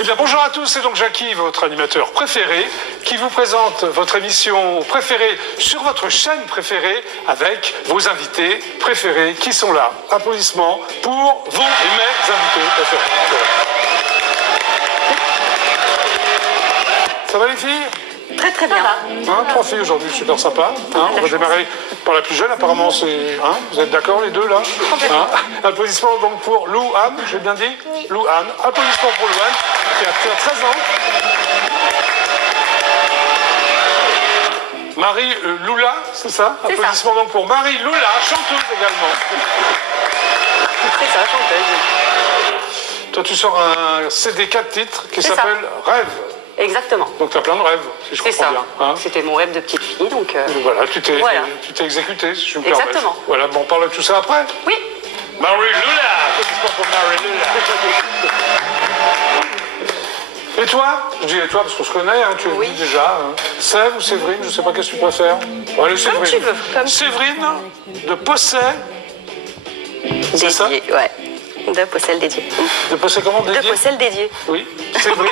Eh bien, bonjour à tous, c'est donc Jackie, votre animateur préféré, qui vous présente votre émission préférée sur votre chaîne préférée avec vos invités préférés qui sont là. Applaudissements pour vous et mes invités préférés. Ça va les filles? Très très bien. Hein, 3 filles aujourd'hui, super sympa. Hein, on va démarrer par la plus jeune, apparemment c'est... Hein, vous êtes d'accord les deux là? Hein, applaudissements donc pour Lou Anne, j'ai bien dit? Oui. Lou Anne. Applaudissements pour Lou Anne, qui a 13 ans. Marie Lula, c'est ça? Applaudissements donc pour Marie Lula, chanteuse également. C'est ça, chanteuse. Toi tu sors un CD 4 titres qui s'appelle Rêve. Exactement. Donc tu as plein de rêves, si je comprends bien. Hein, c'était mon rêve de petite fille, donc... Voilà, tu t'es exécuté, si je me permets. Exactement. Voilà, bon, on parle de tout ça après? Oui. Marie Lula, applaudissements pour Marie Lula. Et toi? Je dis et toi parce qu'on se connaît, hein, tu es venue déjà. Hein. Sève ou Séverine, je ne sais pas qu'est-ce que tu préfères. Bon, allez, Séverine. Comme tu veux. Comme... Séverine de Possé. C'est ça? Ouais. De Possel dédié. De Possé comment dédié? De Possel dédié. Oui, Séverine.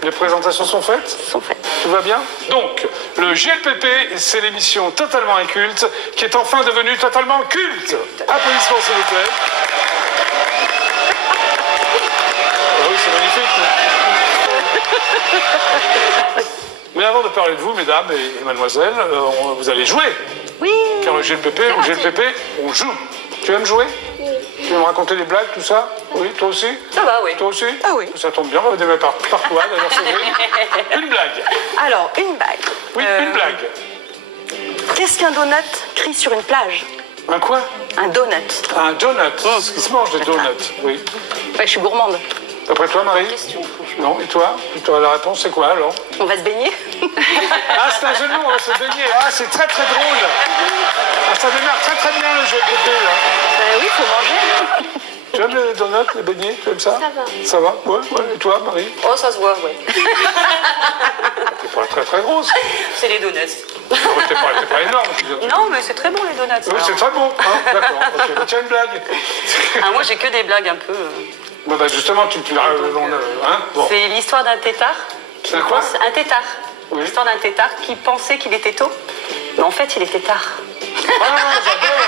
Les présentations sont faites? Sont faites. Tout va bien? Donc, le JLPP, c'est l'émission totalement inculte qui est enfin devenue totalement culte. Applaudissements s'il vous plaît. Ah oui, c'est magnifique. Mais avant de parler de vous, mesdames et mademoiselles, vous allez jouer. Oui. Car le GLPP, on joue. Tu aimes jouer? Tu veux me raconter des blagues, tout ça? Oui, toi aussi? Ça va, oui. Toi aussi? Ah oui. Ça tombe bien, on va démarrer par toi, d'ailleurs, c'est vrai. Une blague. Alors, une blague. Oui, une blague. Qu'est-ce qu'un donut crie sur une plage? Un quoi? Un donut. Un donut. Ce qui se mange, des donuts. Oui. Ouais, je suis gourmande. D'après toi, Marie? Question, franchement. Non, et toi? La réponse, c'est quoi, alors? On va se baigner? Ah, c'est un jeu de mots, on va se baigner. Ah, c'est très, très drôle. Ah, ça démarre très, très bien, le jeu de côté, là. Oui, il faut manger. Tu aimes les donuts, les beignets? Tu aimes ça? Ça va. Ça va? Ouais. Et toi, Marie? Oh, ça se voit, ouais. T'es pas très, très grosse. C'est les donuts. Non, t'es pas énorme, je veux dire. Non, mais c'est très bon, les donuts. Oui, c'est très bon. Hein, d'accord. Ok, bah, tiens, une blague. Ah, moi, j'ai que des blagues un peu... Bon, bah, justement, tu l'as... Hein, bon. C'est l'histoire d'un tétard. C'est quoi? Un tétard. Oui. L'histoire d'un tétard qui pensait qu'il était tôt, mais en fait, il était tard. Ah, j'adore.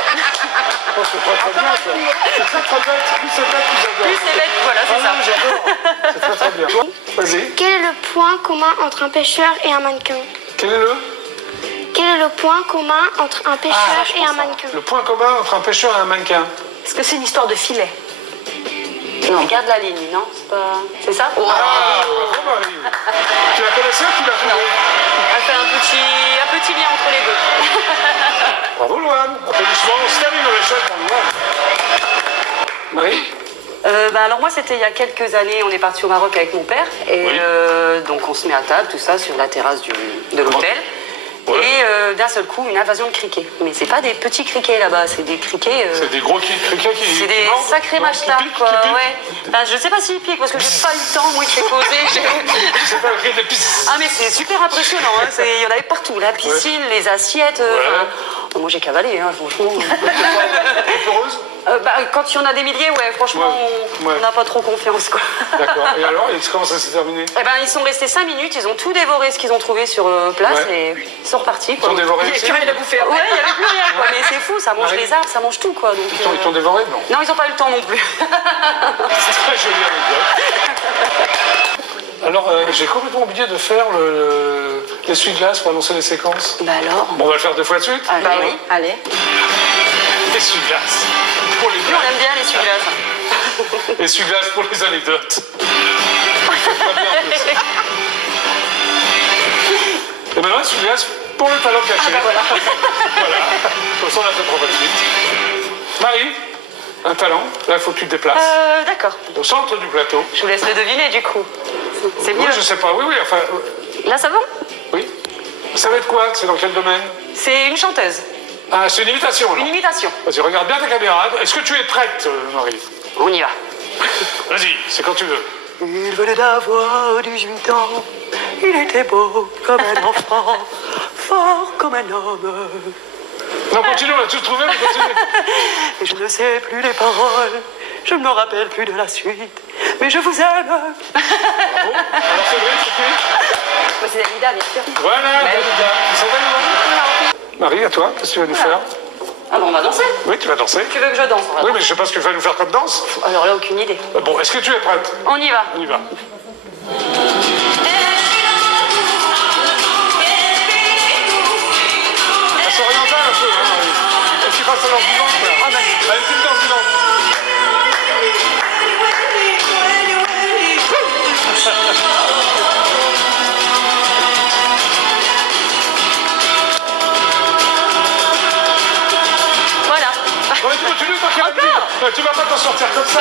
Oh, c'est très, très bien, ça. C'est très, très bête. Plus c'est bête, plus j'adore. Plus c'est bête, voilà, c'est ça. J'adore. C'est très, très bien. Vas-y. Quel est le point commun entre un pêcheur et un mannequin? Quel est le point commun entre un pêcheur et un mannequin? Le point commun entre un pêcheur et un mannequin? Est-ce que c'est une histoire de filet? Non. Regarde la ligne, non? C'est ça? Ah, bravo Marie. Tu la connaissais ou tu l'as trouvée? Elle fait un petit lien entre les deux. Bravo Loane. Applaudissements. Standing ovation pour Loane. Marie? Alors moi, c'était il y a quelques années, on est parti au Maroc avec mon père. Et Oui. donc on se met à table, tout ça, sur la terrasse de l'hôtel. Ouais. Et d'un seul coup, une invasion de criquets. Mais c'est pas des petits criquets là-bas, c'est des criquets... C'est des gros criquets qui... C'est des sacrés machetars, quoi. Ouais. Enfin, je sais pas s'ils piquent parce que j'ai pas eu le temps, moi, de les poser. C'est pas le cri des pistes. Ah, mais c'est super impressionnant. Hein. Il y en avait partout. La piscine, les assiettes. Moi, j'ai cavalé, hein, franchement. T'es heureuse? Quand il y en a des milliers, ouais, franchement, on n'a pas trop confiance, quoi. D'accord. Et alors, comment ça s'est terminé? Ils sont restés 5 minutes, ils ont tout dévoré ce qu'ils ont trouvé sur place et ils sont repartis. Ils t'ont dévoré Il n'y aussi? avait plus rien à bouffer. Ouais, il n'y avait plus rien, quoi. Mais c'est fou, ça mange les arbres, ça mange tout, quoi. Donc, Ils t'ont dévoré? Non. Non, ils n'ont pas eu le temps non plus. C'est très joli anecdote. Alors, j'ai complètement oublié de faire l'essuie-glace pour annoncer les séquences. Bah alors? Bon, on va le faire 2 fois de suite? Bah oui, allez. Essuie-glace pour les Nous, on blagues. aime bien les essuie-glaces. Essuie-glace pour les anecdotes. Très bien, en plus. Et maintenant, essuie-glace pour le talent caché. Ah bah voilà. Voilà. Comme ça, on a fait 3 fois de suite. Marie, un talent. Là, il faut que tu te déplaces. D'accord. Au centre du plateau. Je vous laisse le deviner, du coup. C'est mieux. Oui, je sais pas. Oui, enfin... Là, ça va? Oui. Ça va être quoi? C'est dans quel domaine? C'est une chanteuse. Ah, c'est une imitation, alors. Une imitation. Vas-y, regarde bien ta caméra. Est-ce que tu es prête, Marie? On y va. Vas-y, c'est quand tu veux. Il venait d'avoir 18 ans, il était beau comme un enfant, fort comme un homme. Non, continue, on a tous trouvé, mais continue. Et je ne sais plus les paroles, je ne me rappelle plus de la suite. mais je vous aime. Bravo. Alors Séverine, c'est qui? Bah, c'est Dalida, bien sûr. Voilà, Bah, Dalida. Ça va, nous? Marie, à toi, qu'est-ce que tu vas nous faire? Ah bon, on va danser. Oui, tu vas danser. Tu veux que je danse? On va Oui, mais je sais pas ce que tu vas nous faire comme danse. Alors là, aucune idée. Bon, est-ce que tu es prête? On y va. On y va. Elle s'orientale un peu, hein, Marie. Est-ce qu'il passe à l'heure vivante, là? Ah, bah. Allez, c'est une danse vivante. Voilà. Non, mais tu continues, toi, qui tu vas pas t'en sortir comme ça.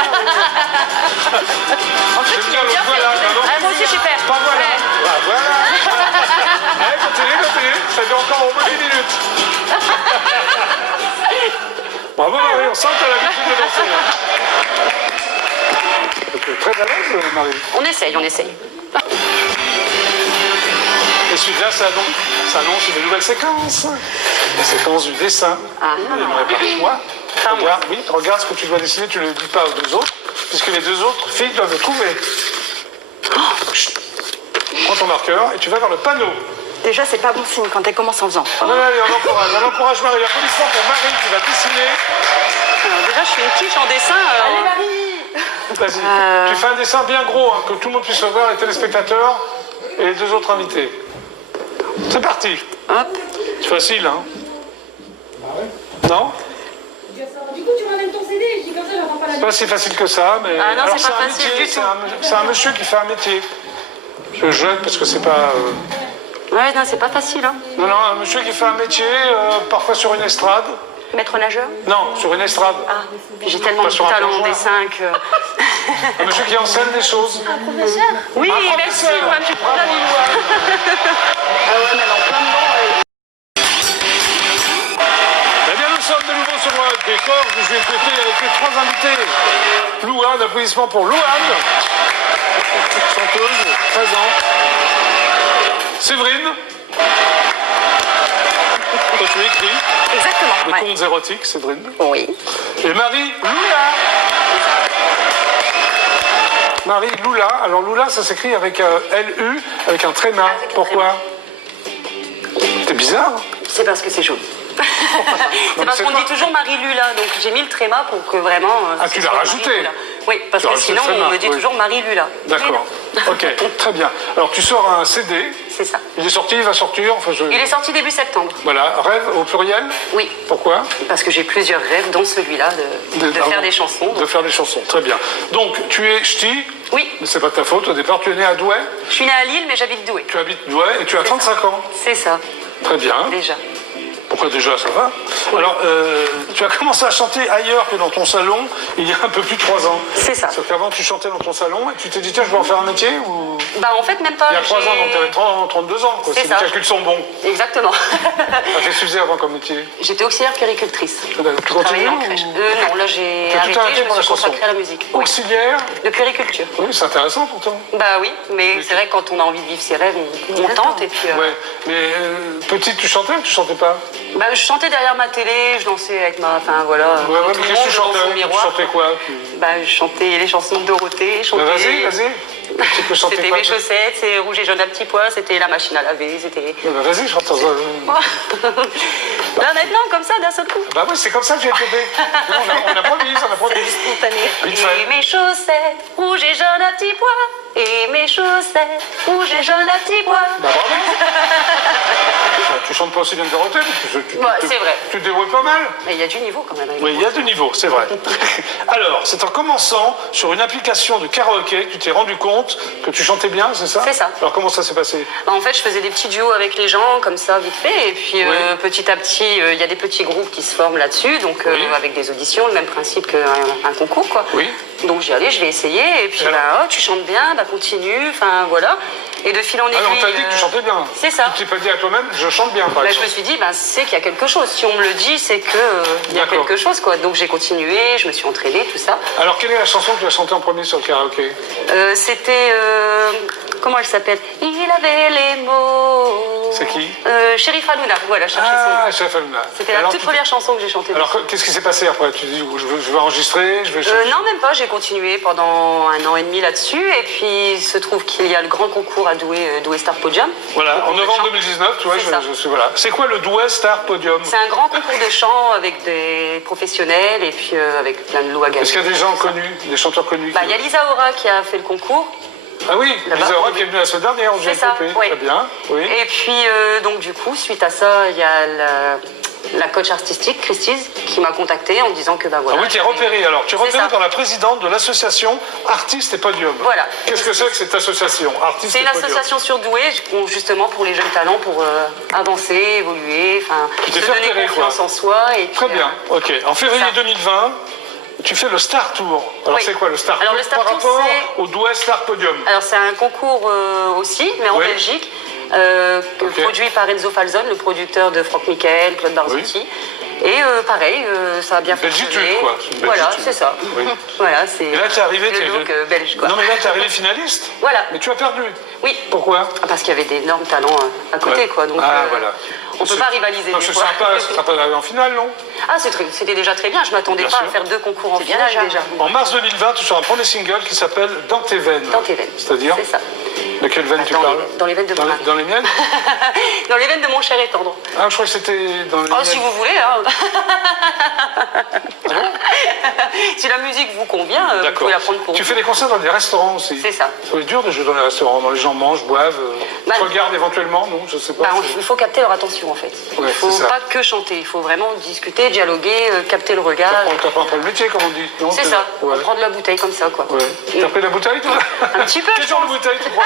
J'aime bien le voilà. Ah, moi aussi, je suis faire. Pas voilà. Ouais. Bah, voilà. Allez, continue. Ça dure encore au moins 10 minutes. Bravo, Marie, on sent que tu as l'habitude de danser. Tu es très à l'aise, Marie. On essaye. Et celui-là, ça annonce une nouvelle séquence. La séquence du dessin. Ah. J'aimerais par toi. Enfin, moi. Regarde, oui, regarde ce que tu dois dessiner, tu ne le dis pas aux deux autres, puisque les deux autres filles doivent le trouver. Chut. Prends ton marqueur et tu vas vers le panneau. Déjà, c'est pas bon signe quand elle commence en faisant. Non, allez, on encourage Marie. Applaudissements pour Marie qui va dessiner. Alors, déjà, je suis une quiche en dessin. Allez, Marie. Vas-y, tu fais un dessin bien gros, hein, que tout le monde puisse le voir, les téléspectateurs et les deux autres invités. C'est parti. Hop. C'est facile, hein? Non? Du coup, tu ramènes ton CD et je dis comme ça, j'entends pas la C'est pas si facile que ça, mais... Ah non, alors, c'est pas un facile métier, du tout. c'est un monsieur qui fait un métier. Je jette parce que c'est pas... Ouais, non, c'est pas facile, hein. Non, un monsieur qui fait un métier, parfois sur une estrade. Maître nageur. Non, sur une estrade. Ah, puis j'ai tellement Pas de sur un talent en plongeoir. dessin que... Un monsieur qui enseigne des choses. Professeur, Oui, Un merci, professeur. moi, tu prends la ligne. Ah ouais, mais en plein dedans, Eh bien, nous sommes de nouveau sur le décor du juillet pété avec les trois invités. Louane, applaudissements pour Louane, chanteuse, 13 ans. Séverine, toi tu écris, Exactement. les Ouais. contes érotiques, Séverine. Oui. Et Marie Lula. Marie Lula, alors Lula ça s'écrit avec L-U, avec un tréma. Avec un Pourquoi? C'est bizarre. C'est parce que c'est joli. C'est parce c'est qu'on pas- dit toujours Marie-Lula, donc j'ai mis le tréma pour que vraiment... Ah, ce tu soit l'as rajouté. Marie-Lula. Oui, parce Tu as que rajouté le sinon tréma, on me dit oui. toujours Marie-Lula. D'accord. Ok, très bien. Alors tu sors un CD. C'est ça. Il est sorti, il va sortir. Enfin, Il est sorti début septembre. Voilà, rêve au pluriel. Oui, Pourquoi? parce que j'ai plusieurs rêves, dont celui-là, de faire des chansons. De faire des chansons, très bien. Donc tu es ch'ti, Oui, mais c'est pas de ta faute. Au départ, tu es né à Douai. je suis née à Lille, mais j'habite Douai. Tu habites Douai et tu as 35 ans. C'est ça, Très bien. déjà. Pourquoi déjà, ça va? Alors, tu as commencé à chanter ailleurs que dans ton salon il y a un peu plus de 3 ans. C'est ça. Sauf qu'avant, tu chantais dans ton salon et tu t'es dit, tiens, je vais en faire un métier ou... Bah en fait, même pas. Il y a 3 ans, donc tu avais 32 ans, quoi. C'est Si les ça. calculs sont bons. Exactement. Qu'est-ce que tu faisais avant comme métier? J'étais auxiliaire puéricultrice. Tu Je continues travaillais en ou- crèche. Non, là j'ai Tu as tout arrêté, arrêté je pour me la suis chanson. consacrée à la musique. Oui. Auxiliaire? De puériculture. Oui, c'est intéressant pourtant. Bah oui, mais c'est vrai que quand on a envie de vivre ses rêves, on tente et puis... Ouais. Mais petite, tu chantais ou tu chantais pas? Bah, je chantais derrière ma télé, je dansais avec ma... Enfin voilà, Ouais, comme mais tout le qu'est-ce que monde tu devant chantais? son Tu miroir. chantais quoi? Bah je chantais les chansons de Dorothée, je chantais... Bah, vas-y. Tu peux chanter C'était quoi? mes chaussettes, c'est Rouge et jaune à petits pois, c'était la machine à laver, c'était... Bah, vas-y, chante ça. Là maintenant, comme ça, d'un seul coup. Bah oui, c'est comme ça que j'ai été. On improvise. Spontané. Vite fait. Et mes chaussettes, rouges et jaunes à petits pois. Et mes chaussettes, rouges et jaunes à petits pois. Bah bravo. Tu chantes pas aussi bien que Dorothée, parce que Ouais, c'est vrai. Tu te débrouilles pas mal. Mais il y a du niveau quand même. avec Oui, moi. il y a du niveau, c'est vrai. Alors, c'est en commençant sur une application de karaoké que tu t'es rendu compte que tu chantais bien, c'est ça? C'est ça. Alors comment ça s'est passé? Bah, en fait, je faisais des petits duos avec les gens, comme ça, vite fait. Et puis, Oui. petit à petit, il y a des petits groupes qui se forment là-dessus. Donc, Oui. avec des auditions, le même principe qu'un concours, quoi. Oui. Donc, j'y allais, je vais essayer. Et puis, Alors bah, oh, tu chantes bien, bah, continue. Enfin, voilà. Et de fil en aiguille. Ah, on t'a dit que tu chantais bien. C'est ça. Tu t'es pas dit à toi-même, je chante bien. bien, par Je exemple. me suis dit, c'est qu'il y a quelque chose. Si on me le dit, c'est qu'il y a D'accord. quelque chose, quoi. Donc j'ai continué, je me suis entraînée, tout ça. Alors, quelle est la chanson que tu as chantée en premier sur le karaoké? C'était... comment elle s'appelle? Il avait les mots... C'est qui? Chérif Hanouna, voilà, cherchez son nom. Ah, Chef Hanouna. C'était la Alors, toute première chanson que j'ai chantée. Alors, qu'est-ce qui s'est passé après? Tu dis, je vais enregistrer, je vais chanter. Non, même pas. J'ai continué pendant 1 an et demi là-dessus. Et puis, il se trouve qu'il y a le grand concours à Douai, Douai Star Podium. Voilà, en Concours de novembre chant. 2019, tu vois, C'est ça. voilà. C'est quoi le Douai Star Podium? C'est un grand concours de chant avec des professionnels et puis avec plein de lots à gagner. Est-ce qu'il y a des gens connus, des chanteurs connus? Il y a Lisa Ora qui a fait le concours. Ah oui, Là-bas. Lisa Ora qui est venue la semaine dernière au C'est ça, GLPP. oui. Très bien, oui. Et puis, donc du coup, suite à ça, il y a la coach artistique, Christise, qui m'a contactée en me disant que Ah voilà. oui, tu es repérée alors. Tu es C'est repérée ça. par la présidente de l'association Artistes et Podium. Voilà. Qu'est-ce que c'est que cette association Artistes C'est et une Podium? association sur Douai, justement pour les jeunes talents, pour avancer, évoluer, Tu t'es se fait donner repérer, confiance quoi. en soi. Et puis, Très bien, ok. En février ça. 2020, tu fais le Star Tour. Alors Oui. c'est quoi le Star Tour Alors, le Star par Tour, rapport c'est- au Douai Star Podium? Alors c'est un concours aussi, mais en Oui. Belgique, Ok. produit par Enzo Falzon, le producteur de Franck Michael, Claude Barzotti. Et pareil, ça a bien Belgitude, fonctionné. quoi. C'est une Voilà, belgitude. c'est ça. Oui. Voilà, c'est Et là, tu es arrivé, le look belge, quoi. Non, mais là, tu es arrivé finaliste. Voilà. Mais tu as perdu. Oui. Pourquoi? Parce qu'il y avait d'énormes talents à côté, Ouais. quoi. Donc, Ah, voilà. on peut pas rivaliser. Non, des c'est fois. sympa, c'est sympa d'arriver en finale, non? Ah, c'était déjà très bien. Je m'attendais Bien pas sûr. à faire 2 concours en C'est bien finale déjà. déjà. En mars 2020, tu sors un premier single qui s'appelle Dans tes veines. Dans tes veines. C'est-à-dire? C'est ça. De quelle veine tu Dans parles? dans les veines de dans, mon les, âme. dans les miennes? Dans les veines de mon cher et tendre. Ah, je crois que c'était dans les Oh, miennes. si vous voulez, hein. Si la musique vous convient, vous D'accord. pouvez la prendre pour Tu vous. fais des concerts dans des restaurants aussi. C'est ça. C'est dur de jouer dans les restaurants. Dans les gens mangent, boivent, Bah, regardent éventuellement, non? Je sais pas. Il faut capter leur attention en fait. Il Ouais, ne faut c'est ça. pas que chanter, il faut vraiment discuter, dialoguer, capter le regard. T'apprends pas le métier, comme on dit. non? C'est ça, Ouais. on prend de la bouteille comme ça quoi. Ouais. T'as pris la bouteille, toi? Un petit peu, Quel je genre de pense. bouteille tu prends?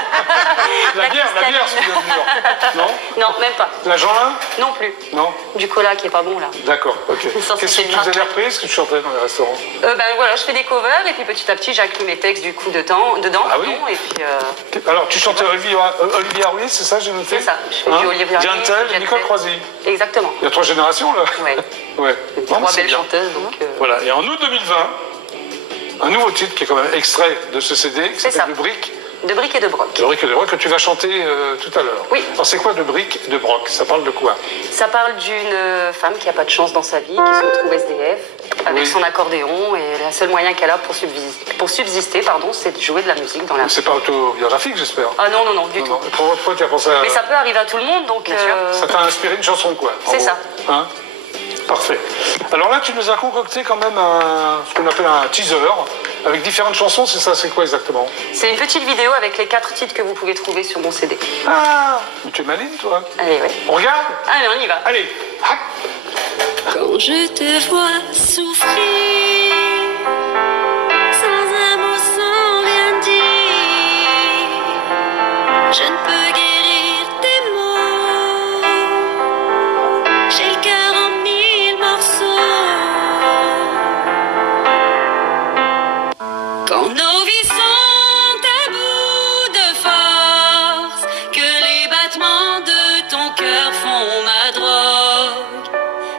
La bière, c'est bien dur. Non? Non, même pas. La Jeanlin? Non plus. Non? Du cola qui est pas bon là. D'accord, ok. Ça, Qu'est-ce c'est que tu grave. faisais les reprises que tu chantais dans les restaurants? Voilà, je fais des covers et puis petit à petit j'inclus mes textes du coup dedans. Ah oui. Et puis Alors, tu chantais Olivier Harris, c'est ça, j'ai noté? c'est ça. Je fais du Olivier Harris, Diane Tell et Diane Nicole Tell. Croisy. Exactement. Il y a 3 générations, là? Ouais. Ouais. Non, mais 3 c'est belles bien. chanteuses donc. Voilà, et en août 2020, un nouveau titre qui est quand même extrait de ce CD, qui C'est ça. s'appelle De Briques. De briques et de broc. De Briques et de Broc, que tu vas chanter tout à l'heure. Oui. Alors, c'est quoi De Briques et de Broc? Ça parle de quoi? Ça parle d'une femme qui n'a pas de chance dans sa vie, qui se retrouve SDF, avec Oui. son accordéon, et le seul moyen qu'elle a pour subsister, c'est de jouer de la musique dans la... C'est pas autobiographique, j'espère? Ah non, non, non, du Non, tout. non. Et pourquoi tu as pensé à... Mais ça peut arriver à tout le monde, donc... Ça t'a inspiré une chanson, quoi. en C'est gros. ça. Hein? Parfait. Alors là, tu nous as concocté quand même ce qu'on appelle un teaser, avec différentes chansons, c'est ça, c'est quoi exactement? C'est une petite vidéo avec les 4 titres que vous pouvez trouver sur mon CD. Ah, mais tu es maligne, toi. Allez, ouais. On regarde? Allez, on y va. Allez, hack. Quand je te vois souffrir, sans un mot, sans rien dire, je ne peux guérir tes mots. J'ai le cœur en 1000 morceaux. Quand nos vies sont à bout de force, que les battements de ton cœur font ma drogue.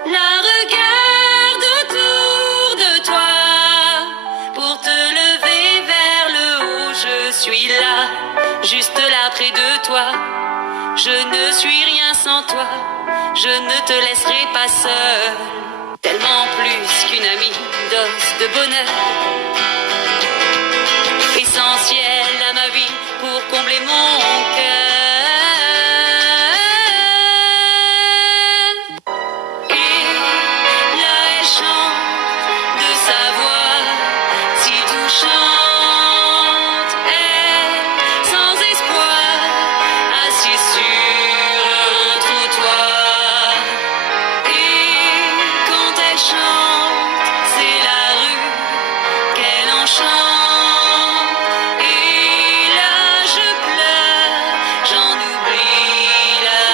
La regarde autour de toi pour te lever vers le haut. Je suis là, juste là près de toi. Je ne suis rien sans toi. Je ne te laisserai pas seul. Tellement plus qu'une amie, dose de bonheur. Essentiel à ma vie pour combler mon cœur. Et là elle chante de sa voix si touchante, elle sans espoir, assise sur un trottoir. Et quand elle chante, c'est la rue qu'elle enchante. Et là je pleure, j'en oublie la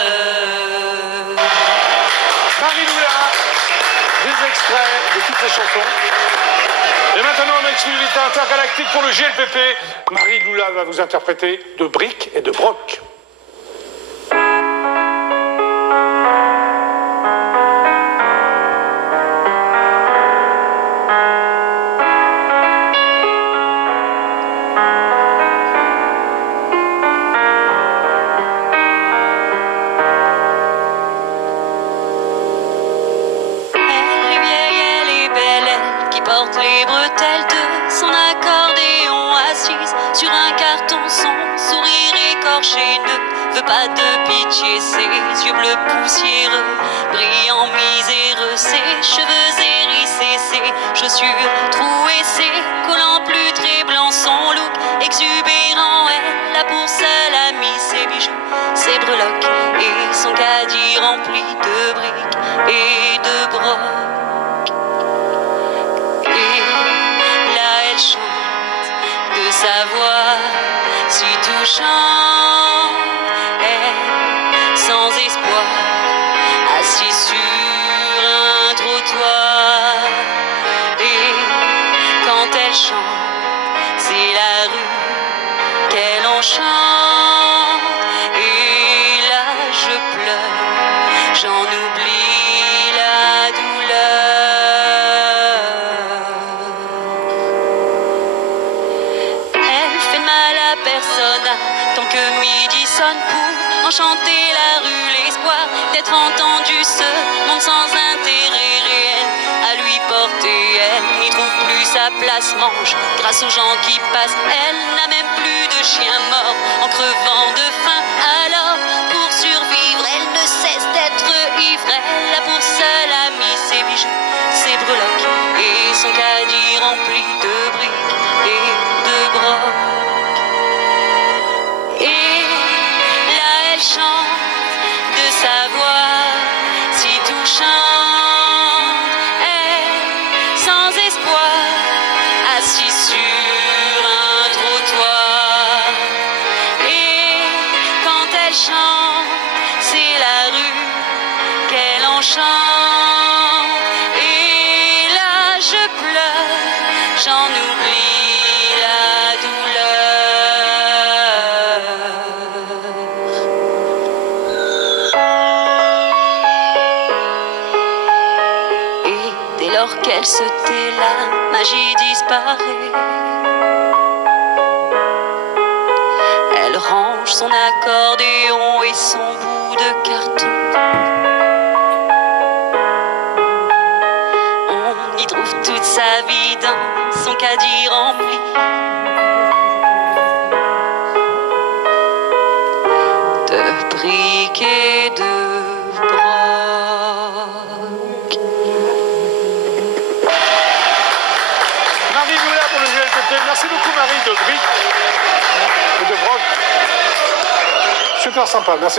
douleur. Marie Loula, des extraits de toutes les chansons. Et maintenant, en exclusivité intergalactique pour le GLPP, Marie Loula va vous interpréter De Briques et de Broc. les bretelles de son accordéon, assise sur un carton, son sourire écorché ne veut pas de pitié, ses yeux bleus poussiéreux, brillants miséreux, ses cheveux hérissés, ses chaussures trouées, ses collants plus très blancs, son look exubérant, elle a pour seul ami ses bijoux, ses breloques et son caddie rempli de briques et de brocs. Et là elle chante de sa voix si touchante, elle sans espoir, assise sur un trottoir. Et quand elle chante, c'est la rue qu'elle enchante. Et là je pleure, j'en oublie la douleur. Elle fait mal à personne tant que midi sonne pour enchanter la rue, l'espoir d'être entendue, ce monde sans intérêt réel à lui porter. Elle n'y trouve plus sa place, mange grâce aux gens qui passent. Elle n'a même plus de chien mort en crevant de faim. Alors pour survivre elle ne cesse d'être ivre. Elle a pour seul ami ses bijoux, ses breloques et son caddie rempli de briques et de brocs. Et là elle chante de sa voix si touchante, elle sans espoir, assise sur un trottoir. Et quand elle chante, c'est la rue qu'elle enchante. Et là je pleure, j'en oublie la douleur. Et dès lors qu'elle se tait, la magie disparaît. Elle range son accordéon et son bout de carton. On y trouve toute sa vie dans son caddie rempli de briques et de brocs. Marie Moulin pour le JLTT. Merci beaucoup Marie de Brick et de Broc. Super sympa, merci beaucoup.